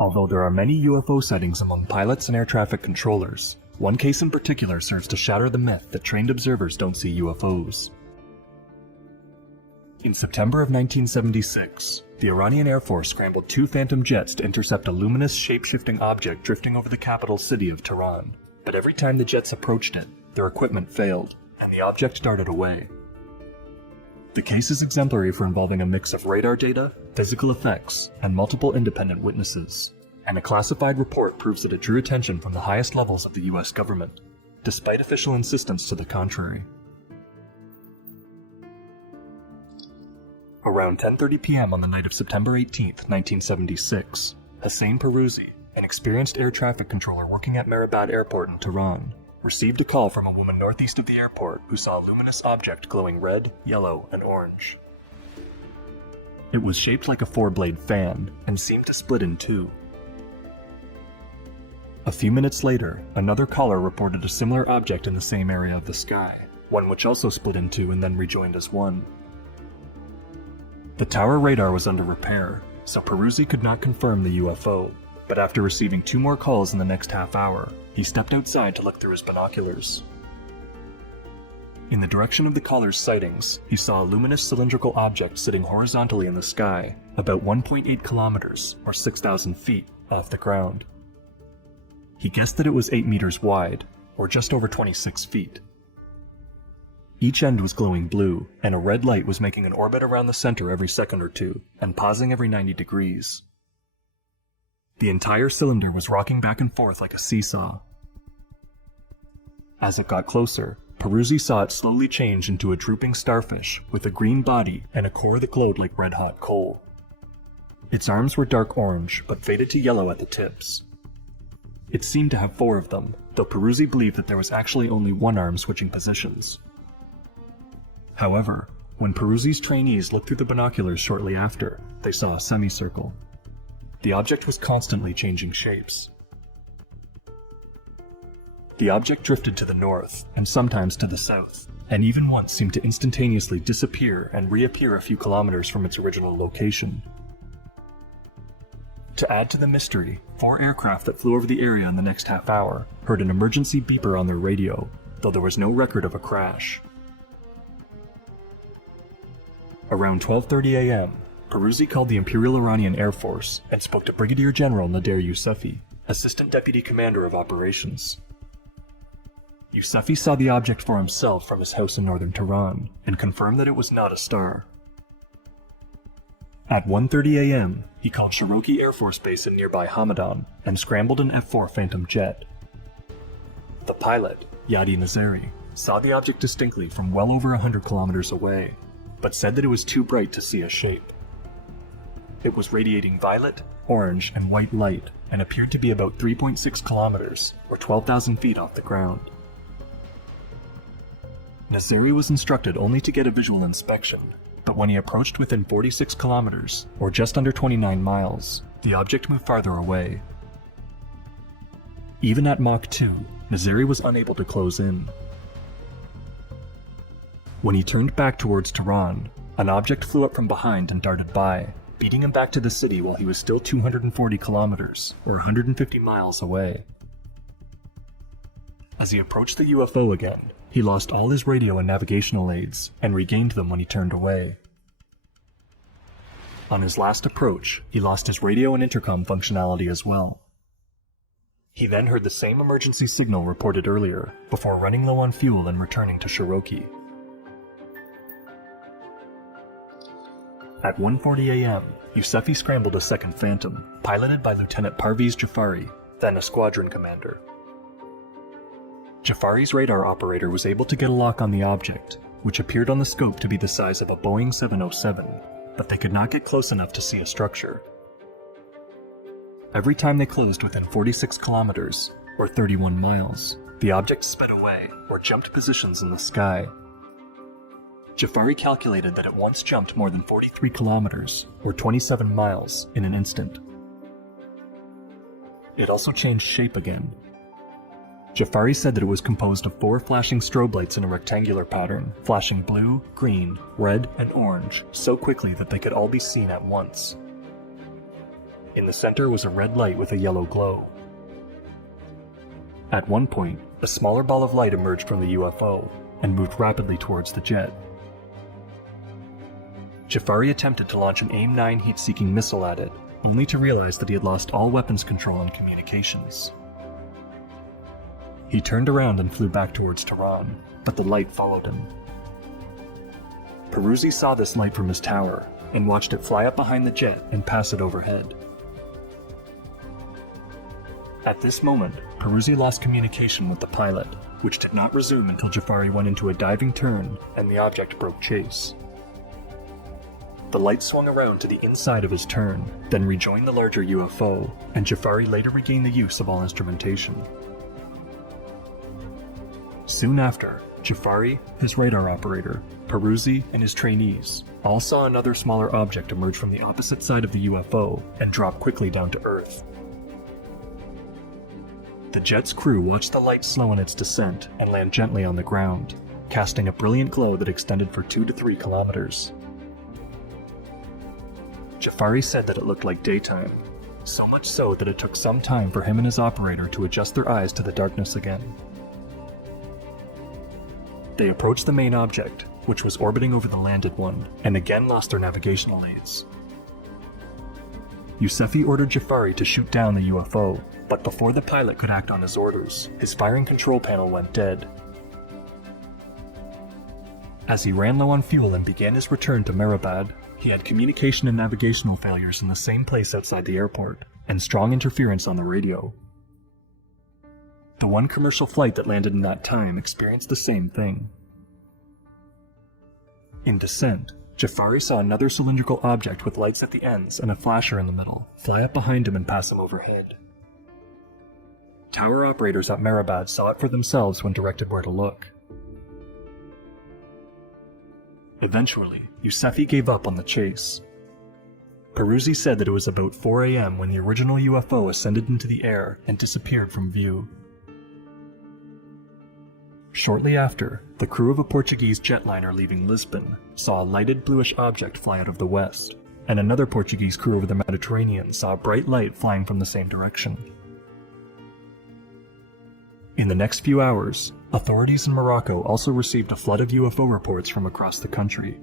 Although there are many UFO sightings among pilots and air traffic controllers, one case in particular serves to shatter the myth that trained observers don't see UFOs. In September of 1976, the Iranian Air Force scrambled 2 Phantom jets to intercept a luminous, shape-shifting object drifting over the capital city of Tehran. But every time the jets approached it, their equipment failed, and the object darted away. The case is exemplary for involving a mix of radar data, physical effects, and multiple independent witnesses, and a classified report proves that it drew attention from the highest levels of the US government, despite official insistence to the contrary. Around 10:30 p.m. on the night of September 18, 1976, Hussein Peruzi, an experienced air traffic controller working at Mehrabad Airport in Tehran, received a call from a woman northeast of the airport who saw a luminous object glowing red, yellow, and orange. It was shaped like a 4-blade fan and seemed to split in 2. A few minutes later, another caller reported a similar object in the same area of the sky, one which also split in 2 and then rejoined as 1. The tower radar was under repair, so Peruzi could not confirm the UFO, but after receiving 2 more calls in the next half hour, he stepped outside to look through his binoculars. In the direction of the caller's sightings, he saw a luminous cylindrical object sitting horizontally in the sky, about 1.8 kilometers, or 6,000 feet, off the ground. He guessed that it was 8 meters wide, or just over 26 feet. Each end was glowing blue, and a red light was making an orbit around the center every second or 2, and pausing every 90 degrees. The entire cylinder was rocking back and forth like a seesaw. As it got closer, Peruzi saw it slowly change into a drooping starfish with a green body and a core that glowed like red-hot coal. Its arms were dark orange, but faded to yellow at the tips. It seemed to have 4 of them, though Peruzi believed that there was actually only 1 arm switching positions. However, when Peruzi's trainees looked through the binoculars shortly after, they saw a semicircle. The object was constantly changing shapes. The object drifted to the north, and sometimes to the south, and even once seemed to instantaneously disappear and reappear a few kilometers from its original location. To add to the mystery, 4 aircraft that flew over the area in the next half hour heard an emergency beeper on their radio, though there was no record of a crash. Around 12:30 a.m., Peruzi called the Imperial Iranian Air Force and spoke to Brigadier General Nader Yousefi, Assistant Deputy Commander of Operations. Yousefi saw the object for himself from his house in northern Tehran and confirmed that it was not a star. At 1:30 a.m., he called Cherokee Air Force Base in nearby Hamadan and scrambled an F-4 Phantom jet. The pilot, Yadi Nazari, saw the object distinctly from well over 100 kilometers away, but said that it was too bright to see a shape. It was radiating violet, orange, and white light and appeared to be about 3.6 kilometers, or 12,000 feet off the ground. Nazari was instructed only to get a visual inspection, but when he approached within 46 kilometers, or just under 29 miles, the object moved farther away. Even at Mach 2, Nazari was unable to close in. When he turned back towards Tehran, an object flew up from behind and darted by, beating him back to the city while he was still 240 kilometers, or 150 miles away. As he approached the UFO again, he lost all his radio and navigational aids, and regained them when he turned away. On his last approach, he lost his radio and intercom functionality as well. He then heard the same emergency signal reported earlier, before running low on fuel and returning to Cherokee. At 1:40 a.m., Yousefi scrambled a second Phantom, piloted by Lieutenant Parviz Jafari, then a squadron commander. Jafari's radar operator was able to get a lock on the object, which appeared on the scope to be the size of a Boeing 707, but they could not get close enough to see a structure. Every time they closed within 46 kilometers, or 31 miles, the object sped away or jumped positions in the sky. Jafari calculated that it once jumped more than 43 kilometers, or 27 miles, in an instant. It also changed shape again. Jafari said that it was composed of 4 flashing strobe lights in a rectangular pattern, flashing blue, green, red, and orange so quickly that they could all be seen at once. In the center was a red light with a yellow glow. At one point, a smaller ball of light emerged from the UFO and moved rapidly towards the jet. Jafari attempted to launch an AIM-9 heat-seeking missile at it, only to realize that he had lost all weapons control and communications. He turned around and flew back towards Tehran, but the light followed him. Peruzzi saw this light from his tower and watched it fly up behind the jet and pass it overhead. At this moment, Peruzzi lost communication with the pilot, which did not resume until Jafari went into a diving turn and the object broke chase. The light swung around to the inside of his turn, then rejoined the larger UFO, and Jafari later regained the use of all instrumentation. Soon after, Jafari, his radar operator, Peruzzi, and his trainees all saw another smaller object emerge from the opposite side of the UFO and drop quickly down to Earth. The jet's crew watched the light slow in its descent and land gently on the ground, casting a brilliant glow that extended for 2 to 3 kilometers. Jafari said that it looked like daytime, so much so that it took some time for him and his operator to adjust their eyes to the darkness again. They approached the main object, which was orbiting over the landed one, and again lost their navigational aids. Yousefi ordered Jafari to shoot down the UFO, but before the pilot could act on his orders, his firing control panel went dead. As he ran low on fuel and began his return to Mehrabad, he had communication and navigational failures in the same place outside the airport, and strong interference on the radio. The one commercial flight that landed in that time experienced the same thing. In descent, Jafari saw another cylindrical object with lights at the ends and a flasher in the middle fly up behind him and pass him overhead. Tower operators at Mehrabad saw it for themselves when directed where to look. Eventually, Yousefi gave up on the chase. Peruzzi said that it was about 4 a.m. when the original UFO ascended into the air and disappeared from view. Shortly after, the crew of a Portuguese jetliner leaving Lisbon saw a lighted bluish object fly out of the west, and another Portuguese crew over the Mediterranean saw a bright light flying from the same direction. In the next few hours, authorities in Morocco also received a flood of UFO reports from across the country.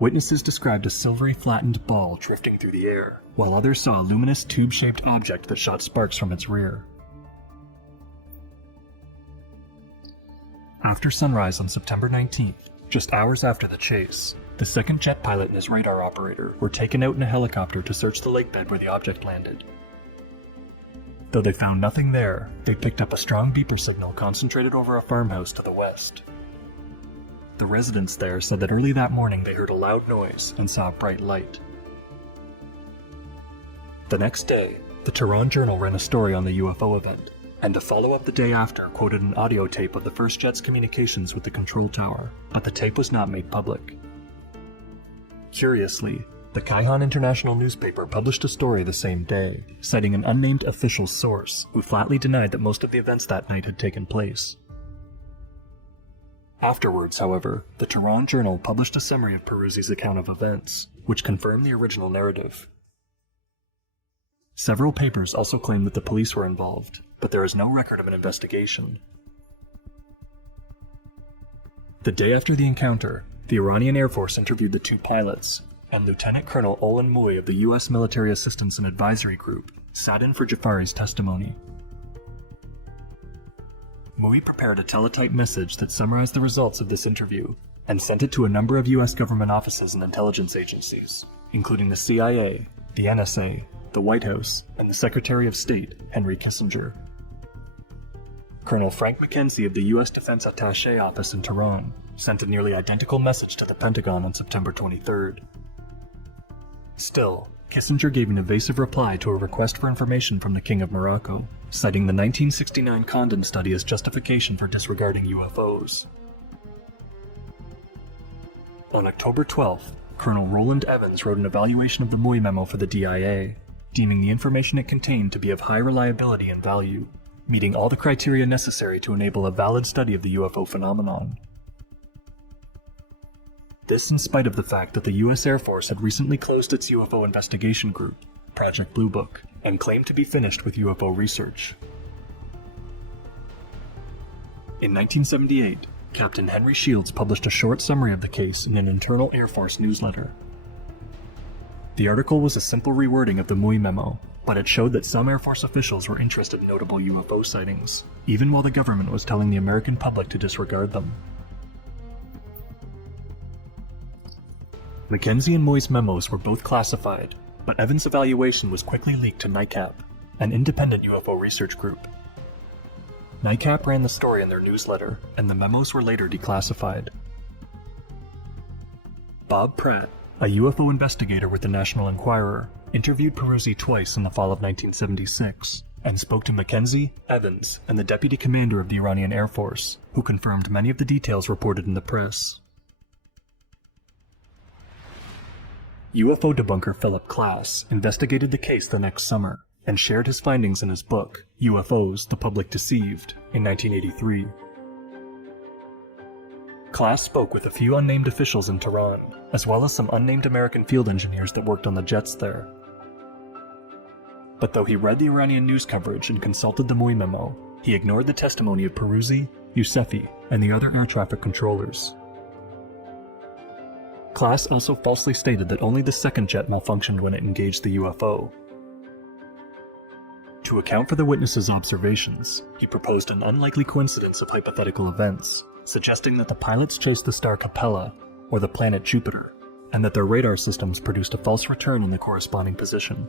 Witnesses described a silvery flattened ball drifting through the air, while others saw a luminous tube-shaped object that shot sparks from its rear. After sunrise on September 19th, just hours after the chase, the second jet pilot and his radar operator were taken out in a helicopter to search the lakebed where the object landed. Though they found nothing there, they picked up a strong beeper signal concentrated over a farmhouse to the west. The residents there said that early that morning they heard a loud noise and saw a bright light. The next day, the Tehran Journal ran a story on the UFO event, and a follow-up the day after quoted an audio tape of the first jet's communications with the control tower, but the tape was not made public. Curiously, the Kaihan International newspaper published a story the same day, citing an unnamed official source who flatly denied that most of the events that night had taken place. Afterwards, however, the Tehran Journal published a summary of Peruzzi's account of events, which confirmed the original narrative. Several papers also claimed that the police were involved, but there is no record of an investigation. The day after the encounter, the Iranian Air Force interviewed the two pilots, and Lieutenant Colonel Olan Mui of the U.S. Military Assistance and Advisory Group sat in for Jafari's testimony. Mui prepared a teletype message that summarized the results of this interview and sent it to a number of U.S. government offices and intelligence agencies, including the CIA, the NSA, the White House, and the Secretary of State, Henry Kissinger. Colonel Frank McKenzie of the U.S. Defense Attaché Office in Tehran sent a nearly identical message to the Pentagon on September 23rd. Still, Kissinger gave an evasive reply to a request for information from the King of Morocco, citing the 1969 Condon study as justification for disregarding UFOs. On October 12th, Colonel Roland Evans wrote an evaluation of the Mui memo for the DIA, deeming the information it contained to be of high reliability and value, meeting all the criteria necessary to enable a valid study of the UFO phenomenon. This in spite of the fact that the U.S. Air Force had recently closed its UFO investigation group, Project Blue Book, and claimed to be finished with UFO research. In 1978, Captain Henry Shields published a short summary of the case in an internal Air Force newsletter. The article was a simple rewording of the Mui memo, but it showed that some Air Force officials were interested in notable UFO sightings, even while the government was telling the American public to disregard them. Mackenzie and Mui's memos were both classified, but Evans' evaluation was quickly leaked to NICAP, an independent UFO research group. NICAP ran the story in their newsletter, and the memos were later declassified. Bob Pratt, a UFO investigator with the National Enquirer, interviewed Peruzzi twice in the fall of 1976, and spoke to Mackenzie, Evans, and the deputy commander of the Iranian Air Force, who confirmed many of the details reported in the press. UFO debunker Philip Klass investigated the case the next summer, and shared his findings in his book, UFOs, The Public Deceived, in 1983. Klass spoke with a few unnamed officials in Tehran, as well as some unnamed American field engineers that worked on the jets there. But though he read the Iranian news coverage and consulted the Mui memo, he ignored the testimony of Peruzzi, Yousefi, and the other air traffic controllers. Klass also falsely stated that only the second jet malfunctioned when it engaged the UFO. To account for the witnesses' observations, he proposed an unlikely coincidence of hypothetical events, suggesting that the pilots chased the star Capella, or the planet Jupiter, and that their radar systems produced a false return in the corresponding position.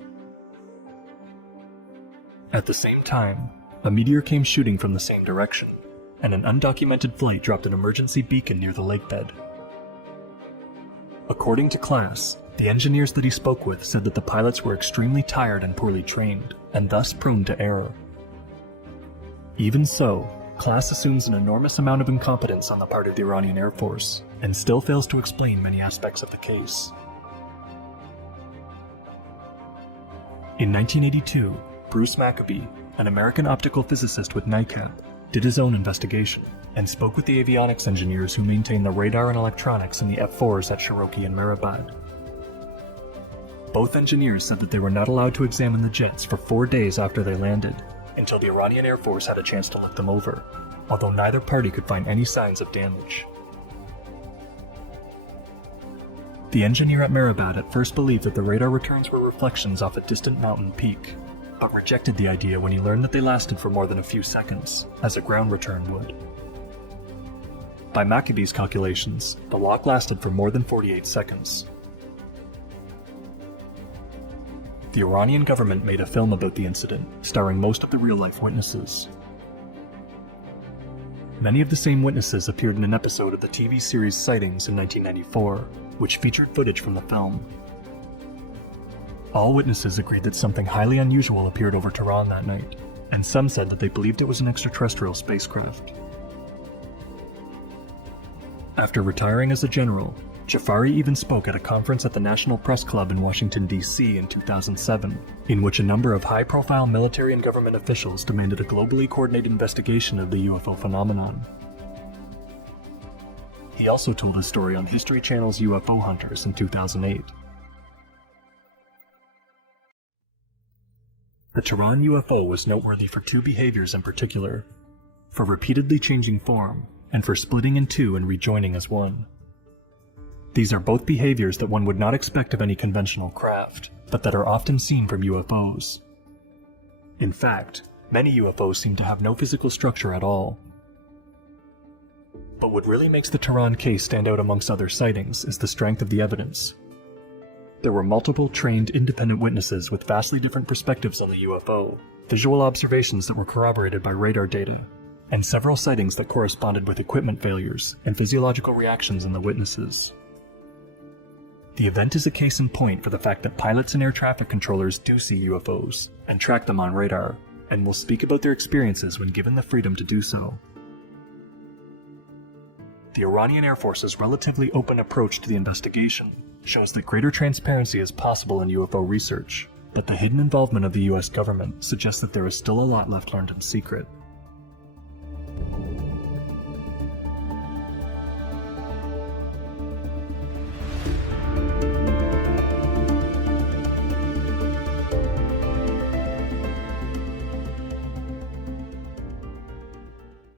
At the same time, a meteor came shooting from the same direction, and an undocumented flight dropped an emergency beacon near the lakebed. According to Klass, the engineers that he spoke with said that the pilots were extremely tired and poorly trained, and thus prone to error. Even so, Klass assumes an enormous amount of incompetence on the part of the Iranian Air Force, and still fails to explain many aspects of the case. In 1982, Bruce Maccabee, an American optical physicist with NICAP, did his own investigation, and spoke with the avionics engineers who maintain the radar and electronics in the F-4s at Cherokee and Mehrabad. Both engineers said that they were not allowed to examine the jets for 4 days after they landed, until the Iranian Air Force had a chance to look them over, although neither party could find any signs of damage. The engineer at Mehrabad at first believed that the radar returns were reflections off a distant mountain peak, but rejected the idea when he learned that they lasted for more than a few seconds, as a ground return would. By Maccabee's calculations, the lock lasted for more than 48 seconds. The Iranian government made a film about the incident, starring most of the real-life witnesses. Many of the same witnesses appeared in an episode of the TV series Sightings in 1994, which featured footage from the film. All witnesses agreed that something highly unusual appeared over Tehran that night, and some said that they believed it was an extraterrestrial spacecraft. After retiring as a general, Jafari even spoke at a conference at the National Press Club in Washington, D.C. in 2007, in which a number of high-profile military and government officials demanded a globally coordinated investigation of the UFO phenomenon. He also told his story on History Channel's UFO Hunters in 2008. The Tehran UFO was noteworthy for two behaviors in particular: for repeatedly changing form, and for splitting in two and rejoining as one. These are both behaviors that one would not expect of any conventional craft, but that are often seen from UFOs. In fact, many UFOs seem to have no physical structure at all. But what really makes the Tehran case stand out amongst other sightings is the strength of the evidence. There were multiple trained independent witnesses with vastly different perspectives on the UFO, visual observations that were corroborated by radar data, and several sightings that corresponded with equipment failures and physiological reactions in the witnesses. The event is a case in point for the fact that pilots and air traffic controllers do see UFOs and track them on radar, and will speak about their experiences when given the freedom to do so. The Iranian Air Force's relatively open approach to the investigation shows that greater transparency is possible in UFO research, but the hidden involvement of the US government suggests that there is still a lot left learned in secret.